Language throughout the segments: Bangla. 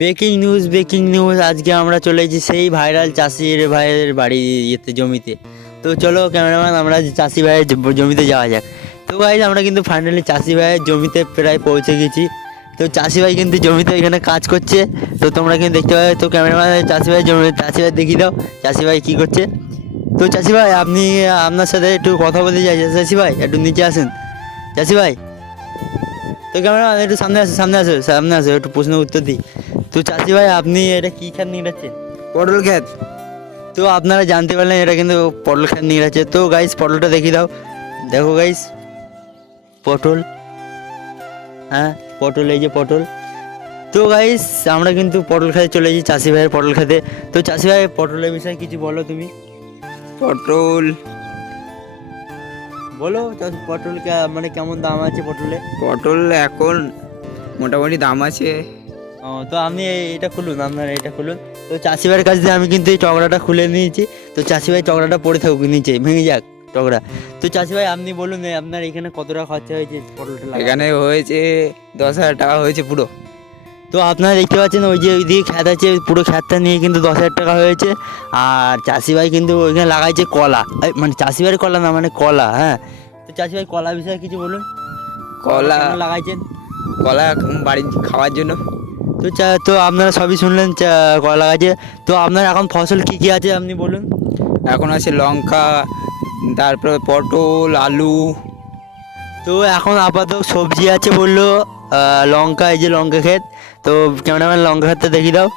ব্রেকিং নিউজ আজকে আমরা চলে এসেছি সেই ভাইরাল চাষির ভাইয়ের বাড়ি জমিতে। তো চলো ক্যামেরাম্যান, আমরা চাষি ভাইয়ের জমিতে যাওয়া যাক। তো গাইজ আমরা কিন্তু ফাইনালি চাষি ভাইয়ের জমিতে প্রায় পৌঁছে গেছি। তো চাষি ভাই কিন্তু জমিতে এখানে কাজ করছে, তো তোমরা কিন্তু দেখতে পাবে। তো ক্যামেরাম্যান চাষি ভাই চাষি ভাই দেখিয়ে দাও চাষি ভাই কী করছে। তো চাষি ভাই আপনি, আপনার সাথে একটু কথা বলতে চাই। চাষি ভাই একটু নিচে আসেন চাষি ভাই। তো ক্যামেরাম্যান একটু সামনে আসো একটু প্রশ্ন উত্তর দিই। তো চাষি ভাই আপনি এটা কী খেত নিয়ে পটল ক্ষেত। তো আপনারা জানতে পারলেন এটা কিন্তু পটল খেত নিয়ে যাচ্ছে। তো গাইস পটলটা দেখিয়ে দাও, দেখো গাইস পটল, হ্যাঁ পটল, এই যে পটল। তো গাইস আমরা কিন্তু পটল খেতে চলে এসেছি, চাষি ভাইয়ের পটল খেতে। তো চাষি ভাই পটলের বিষয়ে কিছু বলো তুমি, পটল বলো পটল মানে কেমন দাম আছে পটলে। পটল এখন মোটামুটি দাম আছে। ও তো আপনি এটা খুলুন, আপনার এটা খুলুন। তো চাষি ভাইয়ের কাছ থেকে আমি কিন্তু এই চকড়াটা খুলে নিয়েছি। তো চাষি ভাই চকড়াটা পড়ে থাকুক নিচে, ভেঙে যাক চকড়া। তো চাষি ভাই আপনি বলুন আপনার এখানে কত টাকা খরচা হয়েছে পটলটা লাগাতে? এখানে হয়েছে 10,000 টাকা হয়েছে পুরো। তো আপনারা দেখতে পাচ্ছেন ওই যে ওইদিকে খ্যাত আছে, পুরো খ্যাতটা নিয়ে কিন্তু 10,000 টাকা হয়েছে। আর চাষি ভাই কিন্তু ওইখানে লাগাইছে কলা, মানে চাষি ভাইয়ের কলা না, মানে কলা। হ্যাঁ, তো চাষি ভাই কলা বিষয়ে কিছু বলুন, কলা কেন লাগাইছেন? কলা বাড়ি খাওয়ার জন্য। তো তো আপনারা সবই শুনলেন, কলা লাগাইছে। তো আপনার এখন ফসল কী কী আছে আপনি বলুন। এখন আছে লঙ্কা, তারপরে পটল, আলু। তো এখন আপাতত সবজি আছে বললো, লঙ্কা, এই যে লঙ্কা ক্ষেত। তো ক্যামেরাম্যান লঙ্কা ক্ষেতটা দেখিয়ে দাও।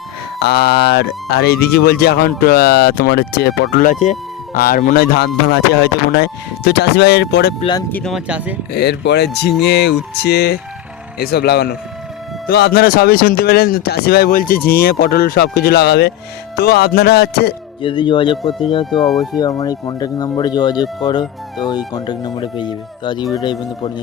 আর আর এইদিকে বলছে এখন তোমার হচ্ছে পটল আছে, আর মনে হয় ধান আছে হয়তো মনে হয়। তো চাষি ভাই এর পরে প্ল্যান কি তোমার চাষে? এরপরে ঝিঙে, উচ্ছে এসব লাগানো। তো আপনারা সবই শুনতে পেলেন, চাষি ভাই বলছে ঝিঙে পটল সব কিছু লাগাবে। তো আপনারা হচ্ছে যদি যোগাযোগ করতে চাও তো অবশ্যই আমার এই কন্ট্যাক্ট নম্বরে যোগাযোগ করো। তো এই কন্ট্যাক্ট নম্বরে পেয়ে যাবে। তো আজকে ভিডিওটা এই পর্যন্ত, পরে